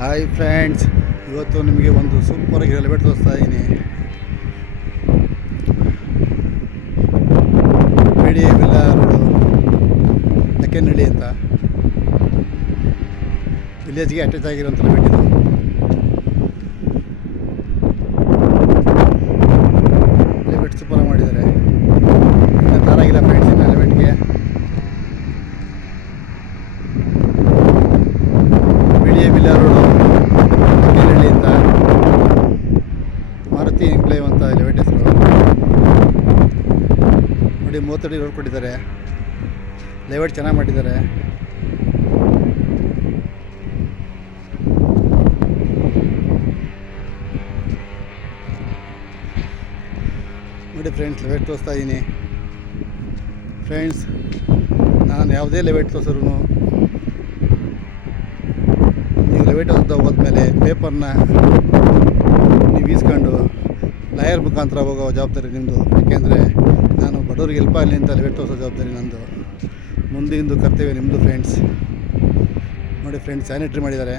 Hi friends, ಇವತ್ತು ನಿಮಗೆ ಒಂದು ಸೂಪರ್ ಆಗಿ ಎಲಿವೇಟ್ ತೋರಿಸ್ತಾ ಇದ್ದೀನಿ. ಬಿಡಿ ವಿಲ್ಲಾ ರೋಡು ಲಕ್ಕೇನಹಳ್ಳಿ ಅಂತ ವಿಲೇಜ್ಗೆ ಅಟ್ಯಾಚ್ ಆಗಿರೋಂಥ ಎಲಿವೇಟ್ ಇದು. ಎಲಿವೇಟ್ ಸೂಪರ್ ಮಾಡಿದ್ದಾರೆ. ಇನ್ನು ತಾರಾಗಿಲ್ಲ ಫ್ರೆಂಡ್ಸ್ ಇನ್ನು ಎಲಿವೇಟ್ಗೆ. ಬಿಡಿ ವಿಲ್ಲಾ ರೋಡು ಲಕ್ಕೇನಹಳ್ಳಿ ಅಂತ ಮಾರುತಿ ಎನ್ಕ್ಲೇವ್ ಅಂತ ಎಲಿವೇಟ್ ಹೆಸರು. ನೋಡಿ 30 ಅಡಿ ರೋಡ್ ಕೊಟ್ಟಿದ್ದಾರೆ. ಎಲಿವೇಟ್ ಚೆನ್ನಾಗಿ ಮಾಡಿದ್ದಾರೆ. ನೋಡಿ ಫ್ರೆಂಡ್ಸ್, ಎಲಿವೇಟ್ ತೋರಿಸ್ತಾ ಇದ್ದೀನಿ. ಫ್ರೆಂಡ್ಸ್, ನಾನು ಯಾವುದೇ ಎಲಿವೇಟ್ ತೋರಿಸಿದ್ರು ನೀವು ಎಲಿವೇಟ್ ಹೋದ್ಮೇಲೆ ಪೇಪರ್ನ ನೀವು ಈಸ್ಕೊಂಡು ಲಾಯರ್ ಮುಖಾಂತರ ಹೋಗೋ ಜವಾಬ್ದಾರಿ ನಿಮ್ಮದು. ಯಾಕೆಂದರೆ ನಾನು ಬಡವರಿಗೆ ಹೆಲ್ಪ್ ಆಗಲಿ ಅಂತ ಎಲಿವೇಟ್ ತೋರಿಸೋ ಜವಾಬ್ದಾರಿ ನಂದು. ಮುಂದಿಂದು ಕರ್ತವ್ಯ ನಿಮ್ಮದು ಫ್ರೆಂಡ್ಸ್. ನೋಡಿ ಫ್ರೆಂಡ್ಸ್, ಸ್ಯಾನಿಟ್ರಿ ಮಾಡಿದ್ದಾರೆ.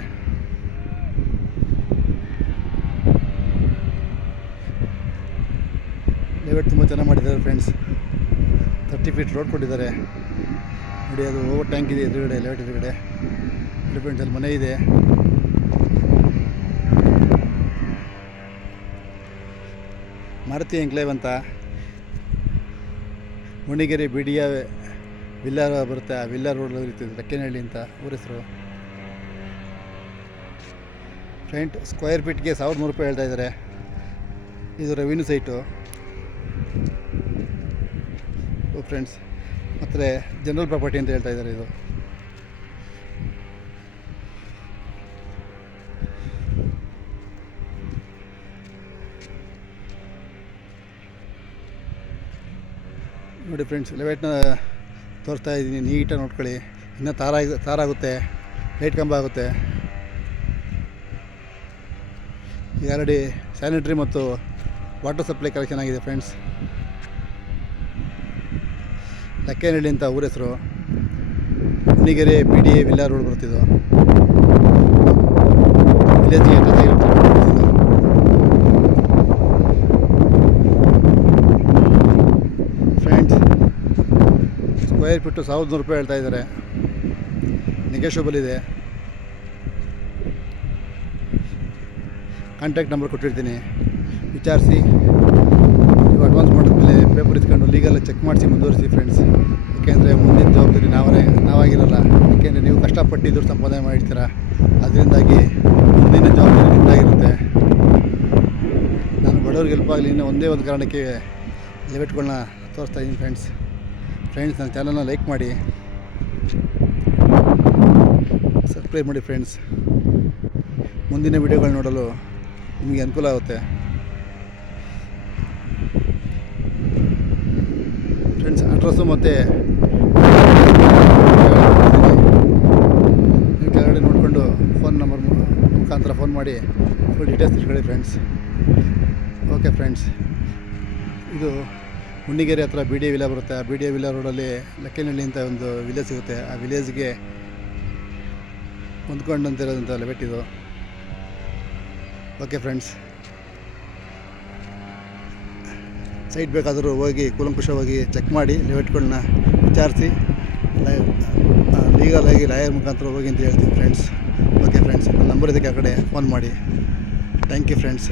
ಎಲಿವೇಟ್ ತುಂಬ ಚೆನ್ನಾಗಿ ಮಾಡಿದ್ದಾರೆ ಫ್ರೆಂಡ್ಸ್. 30 ಫೀಟ್ ರೋಡ್ ಕೊಟ್ಟಿದ್ದಾರೆ. ನೋಡಿ, ಅದು ಓವರ್ ಟ್ಯಾಂಕ್ ಇದೆ ಎದುರುಗಡೆ, ಎಲಿವೇಟ್ ಎದುರುಗಡೆ. ನೋಡಿ ಫ್ರೆಂಡ್ಸ್, ಅಲ್ಲಿ ಮನೆ ಇದೆ. ಮಾರುತಿ ಎನ್ಕ್ಲೇವ್ ಅಂತ ಮುಣಿಗೆರೆ ಬಿಡಿಯ ವಿಲ್ಲಾ ಬರುತ್ತೆ. ಆ ವಿಲ್ಲಾ ರೋಡ್ ಇರ್ತದೆ, ಲಕ್ಕೇನಹಳ್ಳಿ ಅಂತ ಊರ ಹೆಸರು. ಫ್ರೆಂಟ್ ಸ್ಕ್ವೇರ್ ಫೀಟ್ಗೆ 1300 ರೂಪಾಯಿ ಹೇಳ್ತಾ ಇದ್ದಾರೆ. ಇದು ರೆವಿನ್ಯೂ ಸೈಟು ಫ್ರೆಂಡ್ಸ್. ಮತ್ತು ಜನರಲ್ ಪ್ರಾಪರ್ಟಿ ಅಂತ ಹೇಳ್ತಾ ಇದ್ದಾರೆ. ಇದು ನೋಡಿ ಫ್ರೆಂಡ್ಸ್, ಎಲಿವೇಟ್ನ ತೋರಿಸ್ತಾ ಇದ್ದೀನಿ. ನೀಟಾಗಿ ನೋಡ್ಕೊಳ್ಳಿ. ಇನ್ನೂ ತಾರಾಗುತ್ತೆ, ಲೈಟ್ ಕಂಬ ಆಗುತ್ತೆ. ಈಗ ಆಲ್ರೆಡಿ ಸ್ಯಾನಿಟ್ರಿ ಮತ್ತು ವಾಟರ್ ಸಪ್ಲೈ ಕಲೆಕ್ಷನ್ ಆಗಿದೆ ಫ್ರೆಂಡ್ಸ್. ಲಕ್ಕೇನಹಳ್ಳಿ ಅಂತ ಊರ ಹೆಸರು. ಮುಣಿಗೆರೆ ಬಿಡಿ ವಿಲ್ಲಾ ರೋಡ್ ಬರ್ತಿದ್ದು. ವಿಲೇಜ್ಗೆ ಅಟ್ಯಾಚ್ ಆಗಿರುತ್ತೆ. ಫ್ರೆಂಡ್ಸ್, ಸ್ಕ್ವೇರ್ ಫೀಟು 1100 ರೂಪಾಯಿ ಹೇಳ್ತಾ ಇದ್ದಾರೆ. ನೆಗೋಷಿಯಬಲ್ ಇದೆ. ಕಾಂಟ್ಯಾಕ್ಟ್ ನಂಬರ್ ಕೊಟ್ಟಿರ್ತೀನಿ, ವಿಚಾರಿಸಿ. ನೀವು ಅಡ್ವಾನ್ಸ್ ಮಾಡಿದ್ಮೇಲೆ ಪೇಪರ್ ಇಸ್ಕೊಂಡು ಲೀಗಲ್ ಚೆಕ್ ಮಾಡಿಸಿ ಮುಂದುವರಿಸಿ ಫ್ರೆಂಡ್ಸ್. ಯಾಕೆಂದರೆ ಮುಂದಿನ ಜವಾಬ್ದಾರಿ ನಾವಾಗಿರಲ್ಲ. ಯಾಕೆಂದರೆ ನೀವು ಕಷ್ಟಪಟ್ಟು ದುಡ್ಡು ಸಂಪಾದನೆ ಮಾಡಿರ್ತೀರ. ಅದರಿಂದಾಗಿ ಮುಂದಿನ ಜವಾಬ್ದಾರಿ ನಿಮ್ಮದಾಗಿರುತ್ತೆ. ನಾನು ಬಡವ್ರಿಗೆ ಹೆಲ್ಪ್ ಆಗಲಿ ಇನ್ನೂ ಒಂದೇ ಒಂದು ಕಾರಣಕ್ಕೆ ಎಲಿವೇಟ್ಗಳನ್ನ ತೋರಿಸ್ತಾ ಇದ್ದೀನಿ ಫ್ರೆಂಡ್ಸ್. ನನ್ನ ಚಾನಲ್ನ ಲೈಕ್ ಮಾಡಿ, ಸಬ್ಸ್ಕ್ರೈಬ್ ಮಾಡಿ ಫ್ರೆಂಡ್ಸ್. ಮುಂದಿನ ವಿಡಿಯೋಗಳು ನೋಡಲು ನಿಮಗೆ ಅನುಕೂಲ ಆಗುತ್ತೆ ಫ್ರೆಂಡ್ಸ್. ಅಡ್ರೆಸ್ಸು ಮತ್ತು ನೀವು ಕೆಳಗಡೆ ನೋಡಿಕೊಂಡು ಫೋನ್ ನಂಬರ್ ಮುಖಾಂತರ ಫೋನ್ ಮಾಡಿ ಫುಲ್ ಡೀಟೇಲ್ಸ್ ತಿಳ್ಕೊಳ್ಳಿ ಫ್ರೆಂಡ್ಸ್. ಓಕೆ ಫ್ರೆಂಡ್ಸ್, ಇದು ಮುಣಿಗೆರೆ ಹತ್ರ ಬಿಡಿ ವಿಲ್ಲಾ ಬರುತ್ತೆ. ಆ ಬಿಡಿ ವಿಲ್ಲಾ ರೋಡಲ್ಲಿ ಲಕ್ಕೇನಹಳ್ಳಿ ಅಂತ ಒಂದು ವಿಲೇಜ್ ಸಿಗುತ್ತೆ. ಆ ವಿಲೇಜ್ಗೆ ಹೊಂದ್ಕೊಂಡಂತಿರೋದಂಥ ಎಲಿವೇಟ್ ಇದು. ಓಕೆ ಫ್ರೆಂಡ್ಸ್, ಸೈಟ್ ಬೇಕಾದರೂ ಹೋಗಿ ಕೂಲಂಕುಷವಾಗಿ ಚೆಕ್ ಮಾಡಿ ಎಲಿವೇಟ್ಗಳನ್ನ ವಿಚಾರಿಸಿ ಲೀಗಲಾಗಿ ಲಾಯರ್ ಮುಖಾಂತರ ಹೋಗಿ ಅಂತ ಹೇಳ್ತೀನಿ ಫ್ರೆಂಡ್ಸ್. ಓಕೆ ಫ್ರೆಂಡ್ಸ್, ನನ್ನ ನಂಬರ್ ಇದಕ್ಕೆ ಆ ಕಡೆ ಫೋನ್ ಮಾಡಿ. Thank you friends.